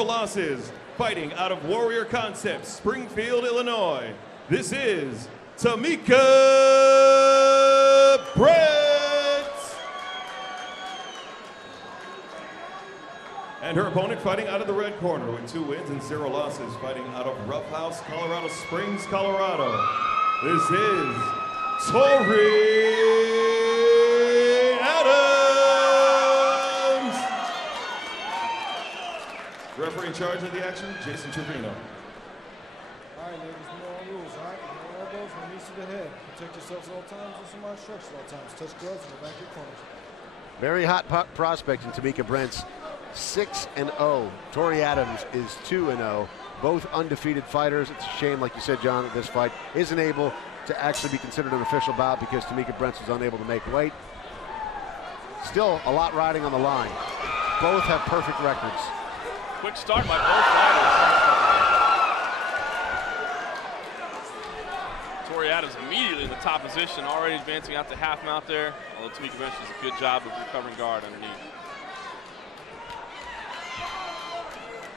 0 losses, fighting out of Warrior Concepts, Springfield, Illinois. This is Tamikka Brents. And her opponent fighting out of the red corner with 2 wins and 0 losses, fighting out of Rough House, Colorado Springs, Colorado. This is Tori. Referee in charge of the action, Jason Trevino. All right, ladies, no rules, all right? No elbows, no knees to the head. Protect yourselves at all times, use some instructions at all times. Touch gloves in the back of your corners. Very hot prospect in Tamikka Brents, 6-0. Tori Adams is 2-0. Both undefeated fighters. It's a shame, like you said, John, that this fight isn't able to actually be considered an official bout because Tamikka Brents was unable to make weight. Still a lot riding on the line. Both have perfect records. Quick start by both fighters. Tori Adams immediately in the top position, already advancing out to half mount there. Although Tamikka Brents does a good job of recovering guard underneath.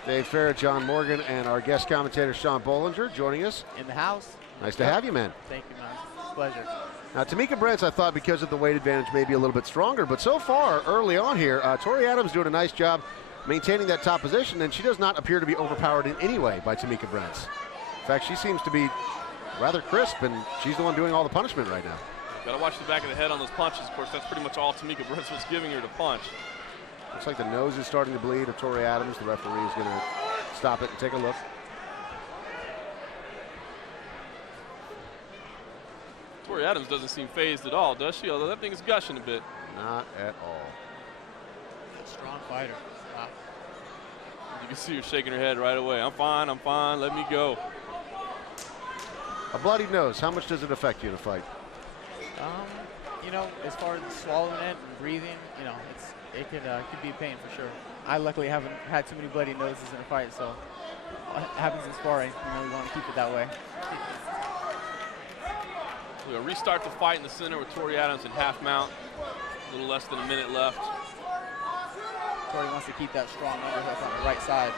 Dave Farrah, John Morgan, and our guest commentator Sean Bollinger joining us. In the house. Nice to have you, man. Thank you, man. Pleasure. Now, Tamikka Brents, I thought because of the weight advantage, may be a little bit stronger, but so far, early on here, Tori Adams doing a nice job maintaining that top position, and she does not appear to be overpowered in any way by Tamikka Brents. In fact, she seems to be rather crisp, and she's the one doing all the punishment right now. Got to watch the back of the head on those punches. Of course, that's pretty much all Tamikka Brents was giving her to punch. Looks like the nose is starting to bleed of Tori Adams. The referee is going to stop it and take a look. Tori Adams doesn't seem phased at all, does she? Although that thing is gushing a bit. Not at all. Strong fighter. Wow. You can see her shaking her head right away. I'm fine, let me go. A bloodied nose, how much does it affect you in a fight? You know, as far as swallowing it and breathing, you know, it could be a pain for sure. I luckily haven't had too many bloody noses in a fight, so it happens in sparring. You know, we want to keep it that way. We'll restart the fight in the center with Tori Adams in half mount. A little less than a minute left. Tori wants to keep that strong underhook on the right side.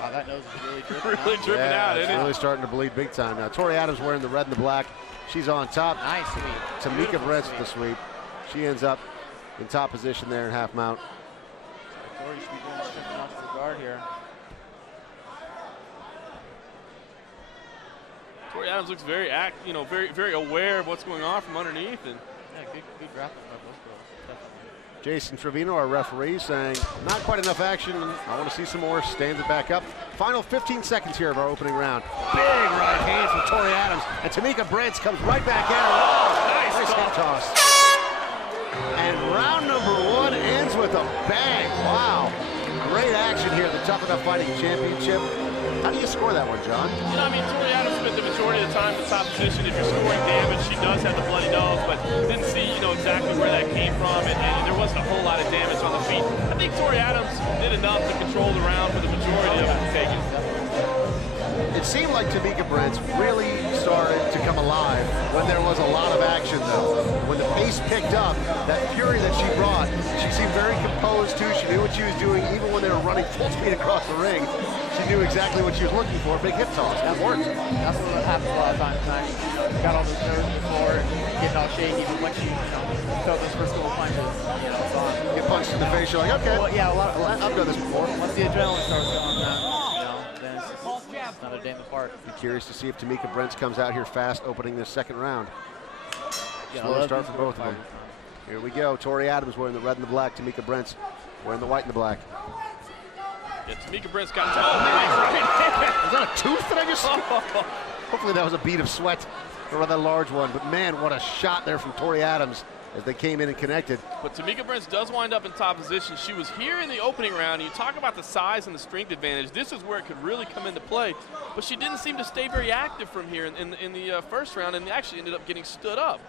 Wow, that nose is really dripping really out. dripping out, it's isn't really it? starting to bleed big time now. Tori Adams wearing the red and the black. She's on top. Nice sweep. Tamikka Brents with the sweep. She ends up in top position there in half mount. Tori should be doing stripping off the guard here. Tori Adams looks very very aware of what's going on from underneath, and yeah, good grappling by both girls, definitely. Jason Trevino, our referee, saying not quite enough action. I want to see some more. Stands it back up. Final 15 seconds here of our opening round. Big right hands from Tori Adams, and Tamikka Brents comes right back at her. Oh, nice hip toss. And round number 1 ends with a bang. Wow. Great action here at the Tuff-N-Uff Fighting Championship. How do you score that one, John? you know, I mean, Tori Adams spent the majority of the time in the top position. If you're scoring damage, she does have the bloody nose, but didn't see, you know, exactly where that came from, and there wasn't a whole lot of damage on the feet. I think Tori Adams did enough to control the round for the majority of it to take it. It seemed like Tamikka Brents really started to come alive when there was a lot of action, though. When the pace picked up, that fury that she brought, she seemed very composed, too. She knew what she was doing, even when they were running full speed across the ring. She knew exactly what she was looking for. Big hip toss. That worked. That's what happens a lot of times tonight. You know, got all those nerves before and getting all shaky, but once you felt those first couple punches, you know, it's on. You get punched in the face, you're like, okay. Well, yeah, I've done this before. Once the adrenaline starts going, then it's just another day in the park. Be curious to see if Tamikka Brents comes out here fast opening this second round. Slow start for both of them. Here we go. Tori Adams wearing the red and the black. Tamikka Brents wearing the white and the black. Yeah, Tamikka Brents got Was that a tooth that I just saw? Hopefully that was a bead of sweat, or rather large one. But man, what a shot there from Tori Adams as they came in and connected. But Tamikka Brents does wind up in top position. She was here in the opening round. You talk about the size and the strength advantage. This is where it could really come into play. But she didn't seem to stay very active from here in the first round, and actually ended up getting stood up.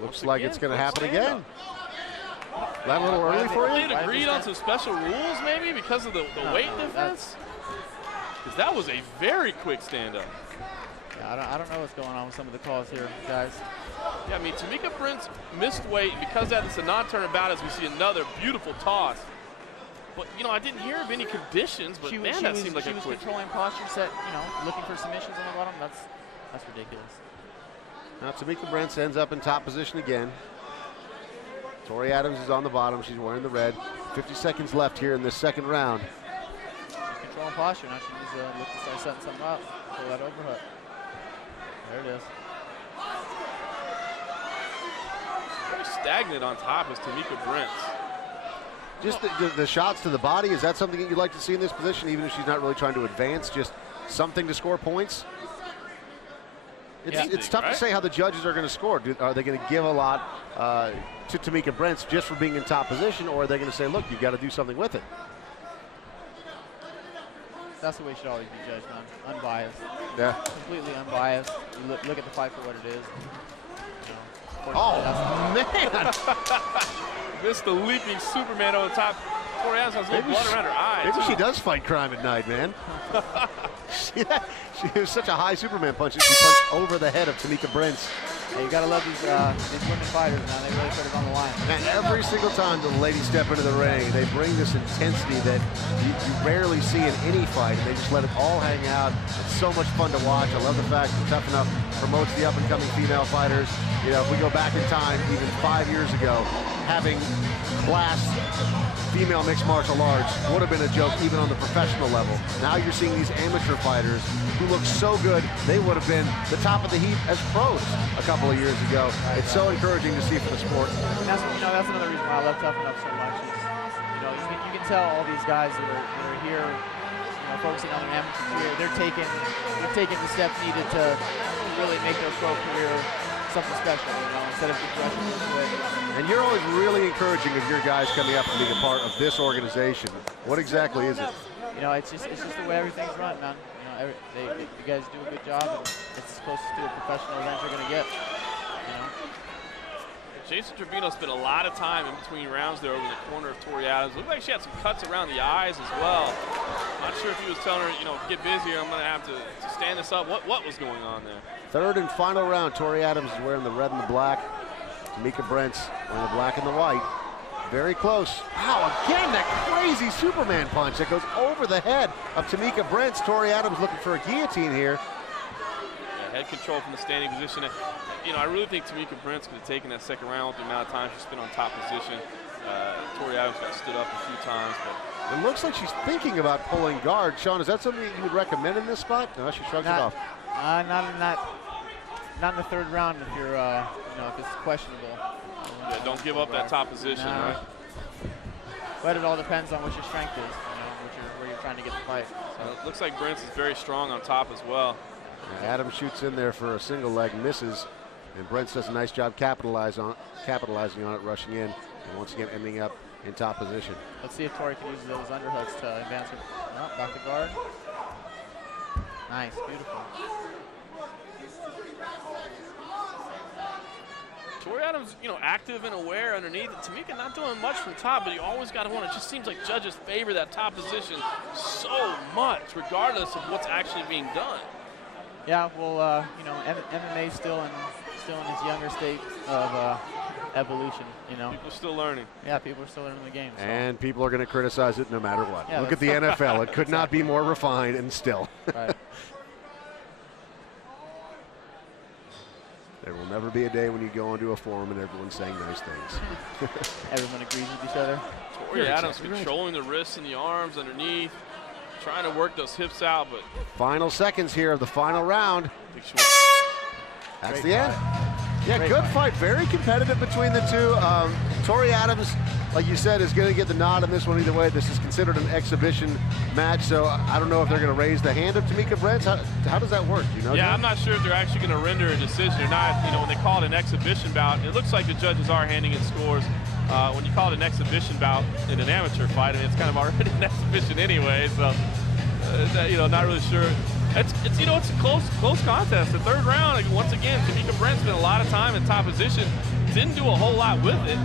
Looks like it's going to happen again. That a little early for you? They agreed on some special rules, maybe, because of the weight difference? Because that was a very quick stand-up. Yeah, I don't know what's going on with some of the calls here, guys. Yeah, I mean, Tamikka Brents missed weight. Because of that, it's a non-turner bout as we see another beautiful toss. But, you know, I didn't hear of any conditions, but man, that seemed like she was controlling posture, set, you know, looking for submissions on the bottom. That's ridiculous. Now Tamikka Brents ends up in top position again. Tori Adams is on the bottom. She's wearing the red. 50 seconds left here in this second round. She's controlling posture. Now she needs to look to start setting something up. Pull that overhook. There it is. Very stagnant on top is Tamikka Brents. Just the shots to the body, is that something that you'd like to see in this position, even if she's not really trying to advance, just something to score points? It's tough to say how the judges are going to score. Are they going to give a lot to Tamikka Brents just for being in top position, or are they going to say, look, you've got to do something with it? That's the way it should always be judged, man. Unbiased. Yeah. Completely unbiased. You look at the fight for what it is. You know, oh, man. Missed the leaping Superman over the top. Tori Adams has a little blood around her eyes. Maybe she does fight crime at night, man. She was such a high Superman punch that she punched over the head of Tamikka Brents. Yeah, you gotta love these women fighters, man. They really put it on the line. And every single time the ladies step into the ring, they bring this intensity that you rarely see in any fight. They just let it all hang out. It's so much fun to watch. I love the fact that Tuff-N-Uff promotes the up-and-coming female fighters. You know, if we go back in time, even 5 years ago, having class female mixed martial arts would have been a joke even on the professional level. Now you're seeing these amateur fighters who look so good, they would have been the top of the heap as pros a couple of years ago. It's so encouraging to see for the sport. And that's, you know, that's another reason why I love Tuff-N-Uff so much. Is, you know, you can tell all these guys that are here, you know, focusing on their amateur career. They're taking the steps needed to really make their pro career something special, you know, instead of just rushing into it. And you're always really encouraging of your guys coming up and being a part of this organization. What exactly is it? You know, it's just the way everything's run, man. You know, you guys do a good job, and it's as close to a professional event you're gonna get. You know. Jason Trevino spent a lot of time in between rounds there over the corner of Tori Adams. Looked like she had some cuts around the eyes as well. Not sure if he was telling her, you know, get busier. I'm gonna have to stand this up. What was going on there? Third and final round. Tori Adams is wearing the red and the black. Tamikka Brents wearing the black and the white. Very close. Wow, again, that crazy Superman punch that goes over the head of Tamikka Brents. Tori Adams looking for a guillotine here. Yeah, head control from the standing position. You know, I really think Tamikka Brents could have taken that second round with the amount of time she spent on top position. Tori Adams got stood up a few times, but it looks like she's thinking about pulling guard. Sean, is that something you would recommend in this spot? No, she shrugs it off. Not in the third round if you're, you know, if it's questionable. Yeah, don't give up that top position, right? But it all depends on what your strength is, you know, where you're trying to get the fight. So. It looks like Brents is very strong on top as well. Yeah, Adams shoots in there for a single leg, misses, and Brents does a nice job capitalizing on it, rushing in, and once again ending up in top position. Let's see if Tori can use those underhooks to advance her. Oh, back to guard. Nice, beautiful. Tori Adams, you know, active and aware underneath. Tamikka not doing much from top, but you always got to want. It just seems like judges favor that top position so much, regardless of what's actually being done. Yeah, well, you know, MMA still in its younger state of evolution. You know, people are still learning. Yeah, people are still learning the game. So. And people are going to criticize it no matter what. Yeah, look at the NFL; it could not be more refined, and still. Right. There will never be a day when you go into a forum and everyone's saying nice things. Everyone agrees with each other. Tori Adams controlling the wrists and the arms underneath, trying to work those hips out, but final seconds here of the final round. That's the end. Yeah, good fight. Very competitive between the two. Tori Adams, like you said, is going to get the nod in this one either way. This is considered an exhibition match, so I don't know if they're going to raise the hand of Tamikka Brents. How does that work? Do you know? Yeah, I'm not sure if they're actually going to render a decision or not. You know, when they call it an exhibition bout, it looks like the judges are handing in scores. When you call it an exhibition bout in an amateur fight, I mean, it's kind of already an exhibition anyway. So, you know, not really sure. It's you know, it's a close contest. The third round, like, once again, Tamikka Brents spent a lot of time in top position. Didn't do a whole lot with it,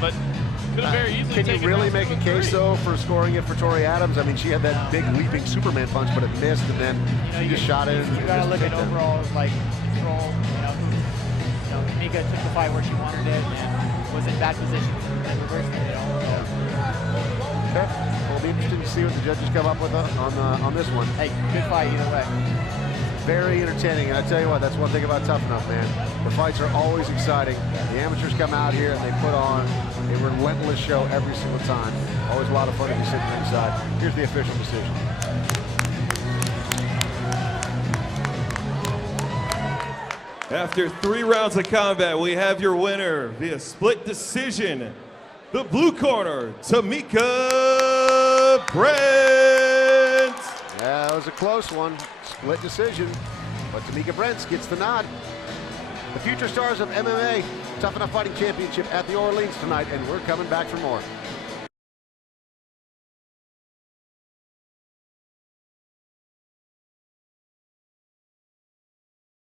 but could have very easily taken it. Can you really make a case, though, for scoring it for Tori Adams? I mean, she had that big leaping Superman punch, but it missed, and then she just shot it. You got to look at overall, like, control, you know, Tammika took the fight where she wanted it and was in bad position and reversed it, you know. So. Okay. Well, it'll be interesting to see what the judges come up with on this one. Hey, good fight either way. Very entertaining, and I tell you what, that's one thing about Tuff-N-Uff, man. The fights are always exciting. The amateurs come out here and they put on a relentless show every single time. Always a lot of fun to be sitting ringside. Here's the official decision. After 3 rounds of combat, we have your winner via split decision. The blue corner, Tamikka Brents. Yeah, it was a close one. Split decision, but Tamikka Brents gets the nod. The future stars of MMA, Tuff-N-Uff Fighting Championship at the Orleans tonight, and we're coming back for more.